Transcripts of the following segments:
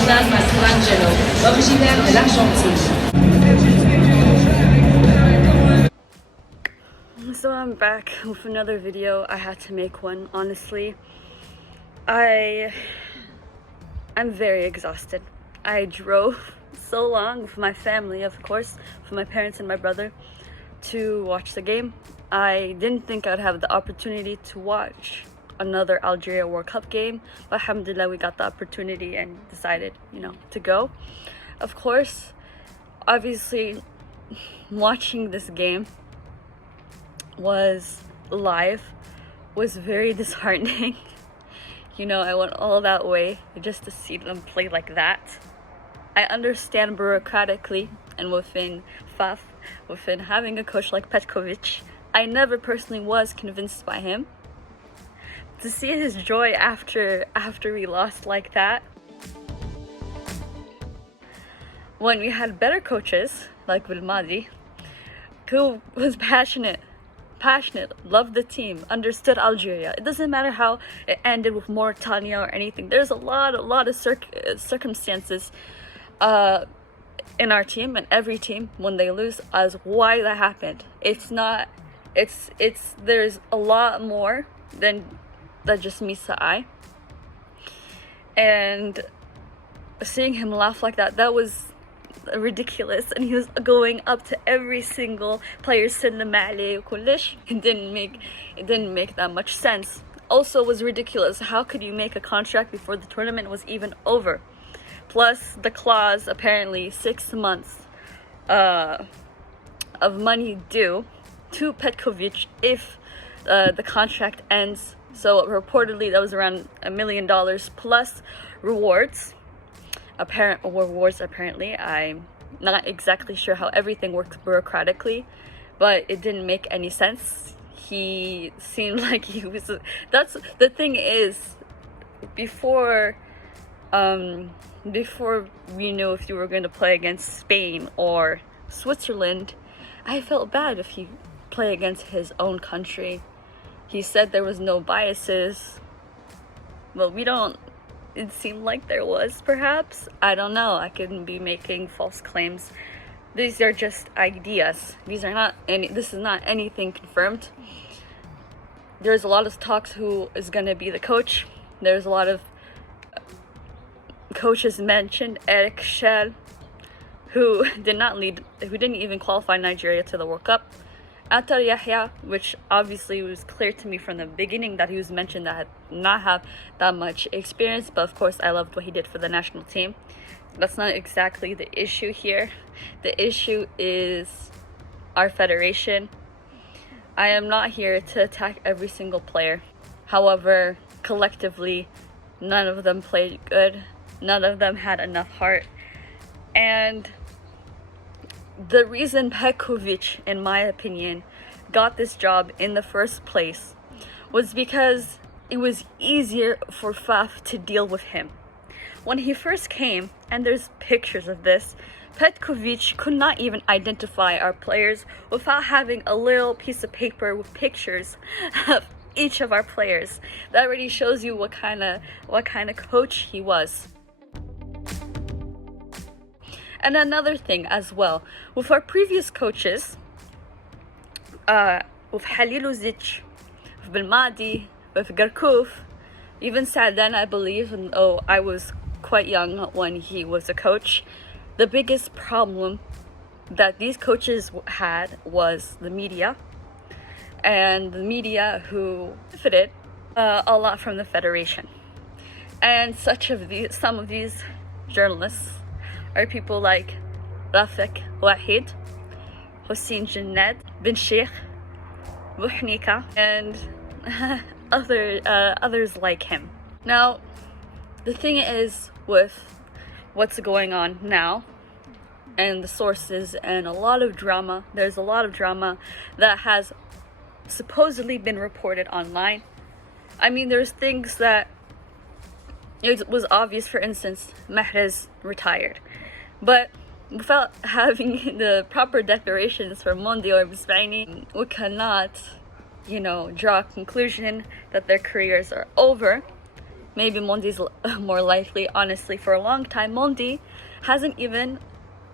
Jordan Mastrangelo, originaire de l'Argentine. So I'm back with another video. I had to make one, honestly. I'm very exhausted. I drove so long with my family, of course, with my parents and my brother, to watch the game. I didn't think I'd have the opportunity to watch another Algeria World Cup game, but alhamdulillah we got the opportunity and decided, to go. Of course, obviously, watching this game was very disheartening. I went all that way just to see them play like that. I understand bureaucratically and within FAF, within having a coach like Petkovic, I never personally was convinced by him. To see his joy after we lost like that, when we had better coaches like Belmadi, who was passionate, loved the team, understood Algeria. It doesn't matter how it ended with Mauritania or anything. There's a lot of circumstances in our team and every team when they lose as why that happened. There's a lot more than just meets the eye. And seeing him laugh like that was ridiculous, and he was going up to every single player. It didn't make that much sense. Also was ridiculous. How could you make a contract before the tournament was even over? Plus the clause, apparently 6 months of money due to Petkovic if the contract ends. So reportedly that was around $1 million plus rewards. Apparently. I'm not exactly sure how everything works bureaucratically, but it didn't make any sense. He seemed like he was. That's the thing is, before we knew if you were going to play against Spain or Switzerland, I felt bad if he played against his own country. He said there was no biases. Well, it seemed like there was, perhaps. I don't know. I couldn't be making false claims. These are just ideas. This is not anything confirmed. There's a lot of talks who is going to be the coach. There's a lot of coaches mentioned. Eric Schell, who didn't even qualify Nigeria to the World Cup. Attar Yahya, which obviously was clear to me from the beginning that he was mentioned that had not have that much experience, but of course I loved what he did for the national team. That's not exactly the issue here. The issue is our federation. I am not here to attack every single player. However, collectively, none of them played good. None of them had enough heart. And the reason Petkovic, in my opinion, got this job in the first place was because it was easier for FAF to deal with him. When he first came, and there's pictures of this, Petkovic could not even identify our players without having a little piece of paper with pictures of each of our players. That already shows you what kind of coach he was. And another thing as well, with our previous coaches, with Halilovic, with Belmadi, with Garkouf, even Sadan, I believe, and I was quite young when he was a coach, the biggest problem that these coaches had was the media, and the media who benefited a lot from the federation. And some of these journalists are people like Rafik Wahid, Hossein Jannad, Bin Sheikh, Bouhnika, and others like him. Now, the thing is with what's going on now and the sources and there's a lot of drama that has supposedly been reported online. I mean, there's things that it was obvious. For instance, Mahrez retired, but without having the proper declarations from Mondi or Bisbaini, we cannot, draw a conclusion that their careers are over. maybe Mondi's more likely. Honestly, for a long time, Mondi hasn't even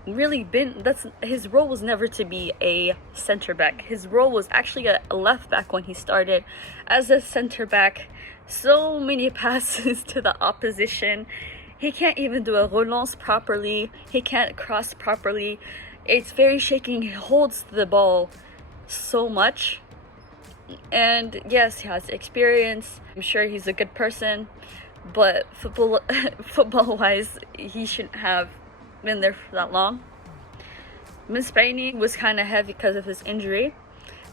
really been, that's his role was never to be a center back. His role was actually a left back when he started. As a center back, so many passes to the opposition. He can't even do a relance properly. He can't cross properly. It's very shaky. He holds the ball so much. And yes, he has experience. I'm sure he's a good person, but football wise, he shouldn't have been there for that long. Mispaini was kind of heavy because of his injury,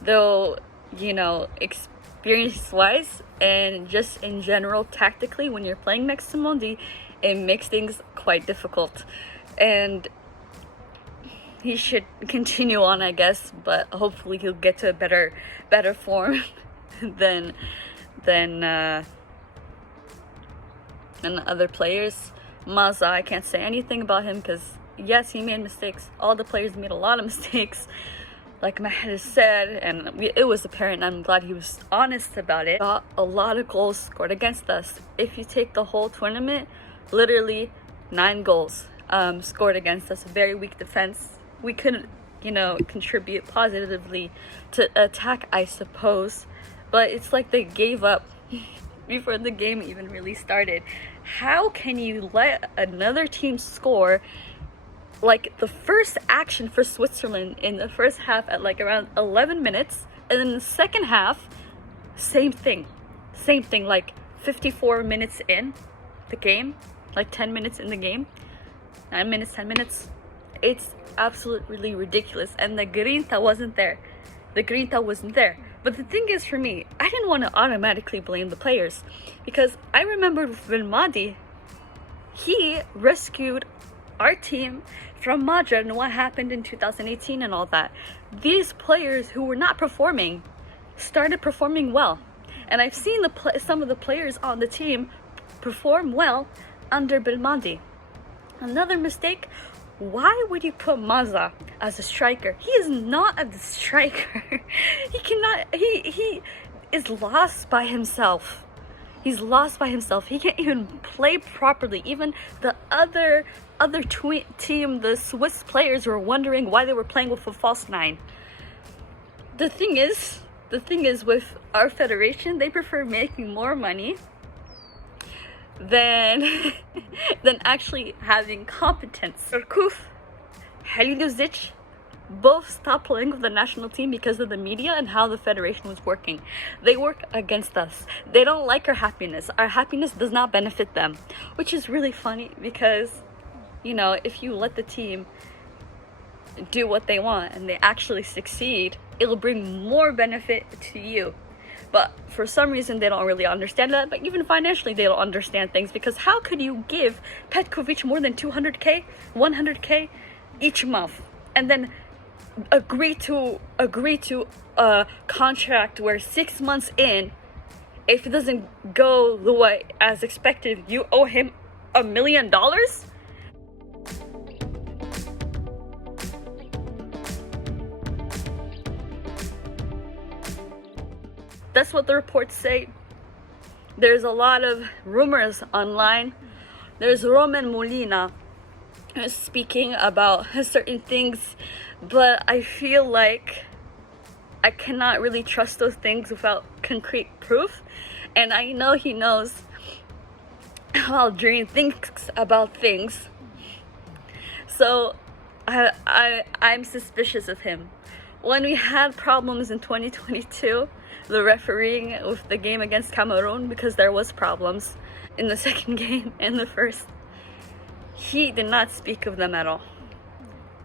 though, you know, experience wise and just in general tactically, when you're playing next to Mondi, it makes things quite difficult. And he should continue on, I guess, but hopefully he'll get to a better form than other players. Maza, I can't say anything about him because yes, he made mistakes. All the players made a lot of mistakes, like Maher said, and it was apparent. I'm glad he was honest about it. Got a lot of goals scored against us. If you take the whole tournament, literally 9 goals scored against us. Very weak defense. We couldn't, you know, contribute positively to attack, I suppose, but it's like they gave up before the game even really started. How can you let another team score? Like the first action for Switzerland in the first half at like around 11 minutes, and then the second half, same thing, like 54 minutes in the game, like 10 minutes in the game, 9 minutes, 10 minutes. It's absolutely ridiculous. And the Grinta wasn't there. But the thing is, for me, I didn't want to automatically blame the players, because I remember with Belmadi, he rescued our team from Madrid and what happened in 2018 and all that. These players who were not performing started performing well, and I've seen some of the players on the team perform well under Belmadi. Another mistake, why would you put Maza as a striker? He is not a striker. He is lost by himself. He's lost by himself. He can't even play properly. Even the other team, the Swiss players, were wondering why they were playing with a false 9. The thing is with our federation, they prefer making more money than actually having competence. Surkuf, Halilovic both stopped playing with the national team because of the media and how the federation was working. They work against us. They don't like our happiness. Our happiness does not benefit them, which is really funny because, you know, if you let the team do what they want and they actually succeed, it'll bring more benefit to you. But for some reason, they don't really understand that. But even financially, they don't understand things, because how could you give Petkovic more than 200k, 100k each month, and then agree to a contract where 6 months in, if it doesn't go the way as expected, you owe him $1 million? That's what the reports say. There's a lot of rumors online. There's Roman Molina speaking about certain things, but I feel like I cannot really trust those things without concrete proof. And I know he knows how Dream thinks about things, so I'm suspicious of him. When we had problems in 2022, the refereeing with the game against Cameroon, because there was problems in the second game and the first, he did not speak of them at all.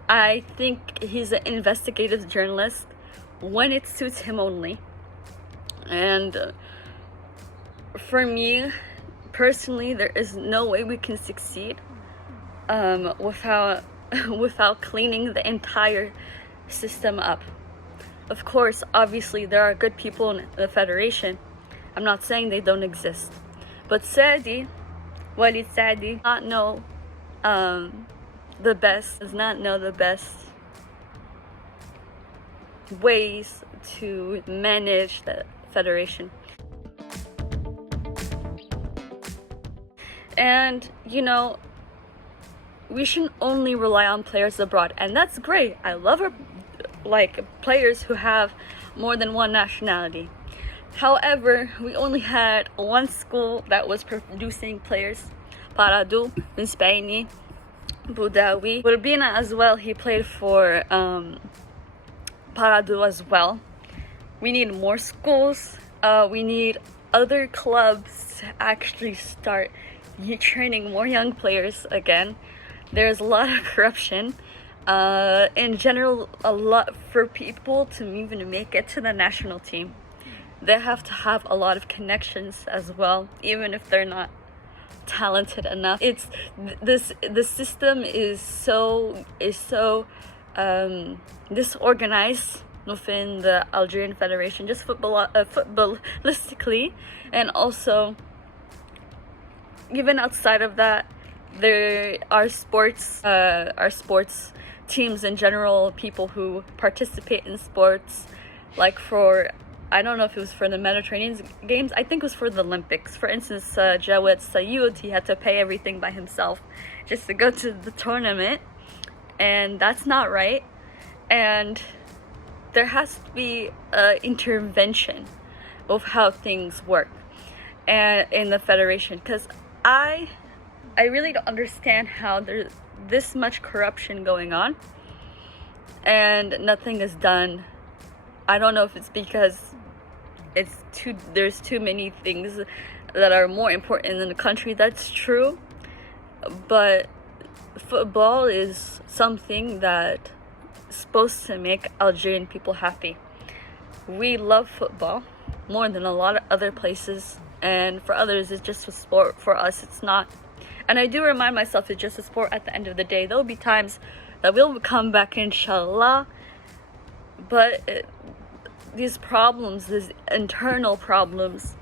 I think he's an investigative journalist when it suits him only. And for me, personally, there is no way we can succeed without cleaning the entire system up. Of course, obviously, there are good people in the federation. I'm not saying they don't exist. But Walid Saadi, does not know the best ways to manage the federation. And you know, we shouldn't only rely on players abroad, and that's great. I love like players who have more than one nationality. However, we only had one school that was producing players, Paradu, Spain, Boudaoui, Urbina as well. He played for Paradu as well. We need more schools. We need other clubs to actually start training more young players again. There's a lot of corruption. In general, a lot for people to even make it to the national team. They have to have a lot of connections as well, even if they're not talented enough. It's the system is so disorganized within the Algerian Federation, just footballistically, and also even outside of that, there are sports teams in general, people who participate in sports, like for, I don't know if it was for the Mediterranean Games, I think it was for the Olympics. For instance, Jawed Sayyoud, he had to pay everything by himself just to go to the tournament, and that's not right. And there has to be an intervention of how things work and in the federation, because I really don't understand how there's this much corruption going on and nothing is done. I don't know if it's because there's too many things that are more important in the country. That's true, but football is something that is supposed to make Algerian people happy. We love football more than a lot of other places, and for others it's just a sport. For us it's not. And I do remind myself it's just a sport at the end of the day. There'll be times that we'll come back, inshallah, but these problems, these internal problems,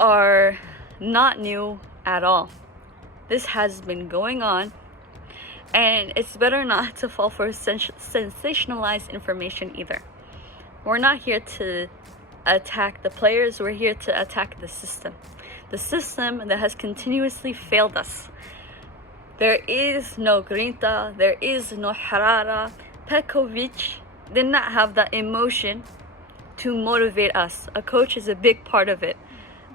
are not new at all. This has been going on, and it's better not to fall for sensationalized information either. We're not here to attack the players, we're here to attack the system. The system that has continuously failed us. There is no grinta, there is no harara. Petkovic did not have that emotion to motivate us. A coach is a big part of it.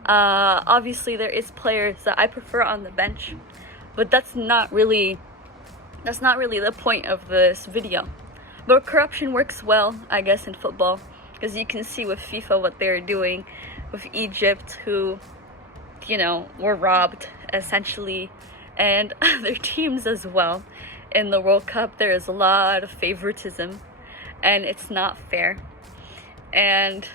Obviously there is players that I prefer on the bench, but that's not really the point of this video. But corruption works well, I guess, in football, because you can see with FIFA what they're doing with Egypt, who, you know, were robbed essentially, and other teams as well. In the World Cup there is a lot of favoritism, and it's not fair. And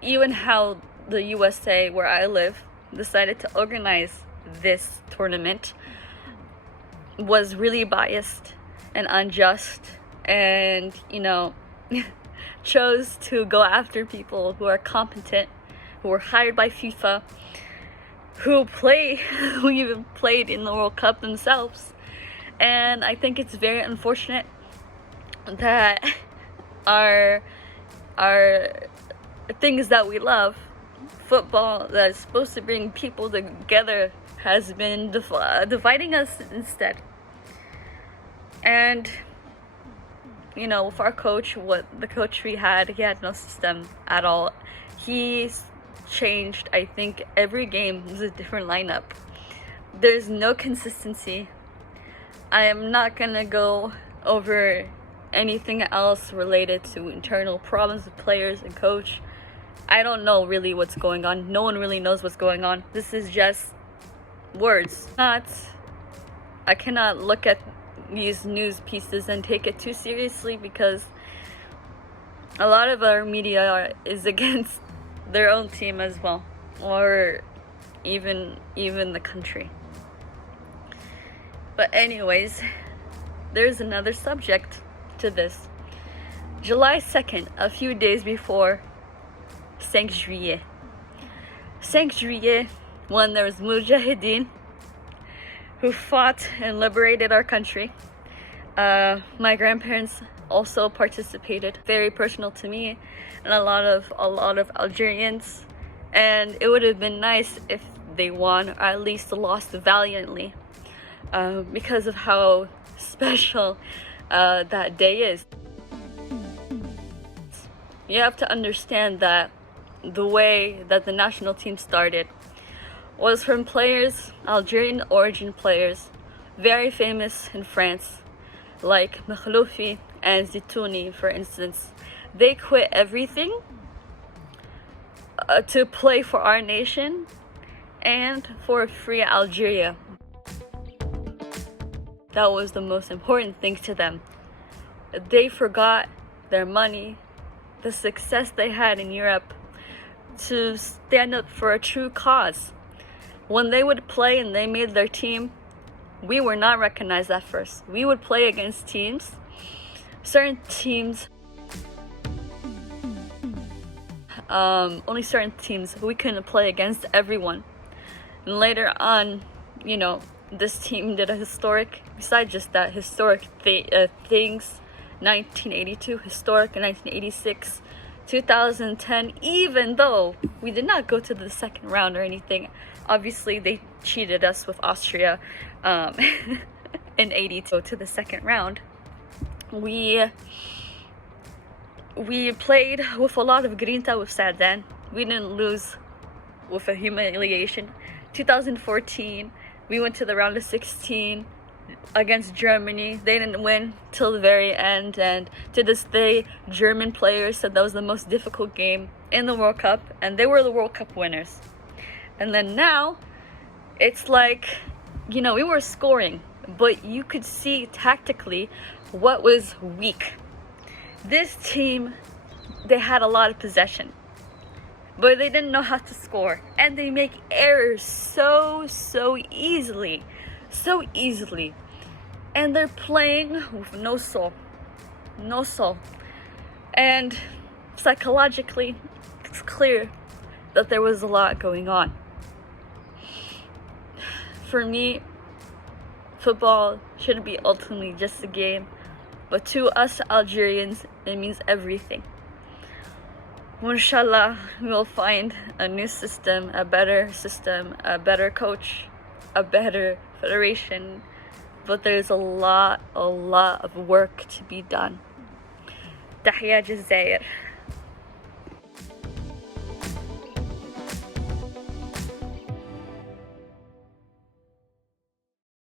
even how the USA, where I live, decided to organize this tournament was really biased and unjust, and, you know, chose to go after people who are competent, who were hired by FIFA, who even played in the World Cup themselves. And I think it's very unfortunate that our things that we love, football, that is supposed to bring people together, has been dividing us instead. And, you know, with our coach, the coach we had, he had no system at all. He's changed, I think every game was a different lineup. There's no consistency. I am not gonna go over anything else related to internal problems with players and coach. I don't know really what's going on. No one really knows what's going on. This is just words. I cannot look at these news pieces and take it too seriously, because a lot of our media is against their own team as well, or even the country. But anyways, there's another subject to this. July 2nd, a few days before 5 juillet. 5 juillet, when there was Mujahideen who fought and liberated our country. My grandparents also participated. Very personal to me and a lot of Algerians, and it would have been nice if they won, or at least lost valiantly, because of how special that day is. You have to understand that the way that the national team started was from players, Algerian origin players, very famous in France, like Makhloufi and Zitouni, for instance. They quit everything to play for our nation and for free Algeria. That was the most important thing to them. They forgot their money, the success they had in Europe, to stand up for a true cause. When they would play and they made their team, we were not recognized at first. We would play against teams, certain teams, only certain teams. We couldn't play against everyone. And later on, you know, this team did a historic, besides just that, historic things. 1982, historic, 1986, 2010, even though we did not go to the second round or anything. Obviously, they cheated us with Austria in 82 to the second round. We played with a lot of grinta with Sadan. We didn't lose with a humiliation. 2014, we went to the round of 16 against Germany. They didn't win till the very end, and to this day, German players said that was the most difficult game in the World Cup, and they were the World Cup winners. And then now, it's like, you know, we were scoring, but you could see tactically what was weak. This team, they had a lot of possession, but they didn't know how to score, and they make errors so easily, and they're playing with no soul, and psychologically, it's clear that there was a lot going on. For me, football shouldn't be ultimately just a game, but to us Algerians, it means everything. Inshallah, we will find a new system, a better coach, a better federation, but there's a lot of work to be done. Tahiyya Jazair.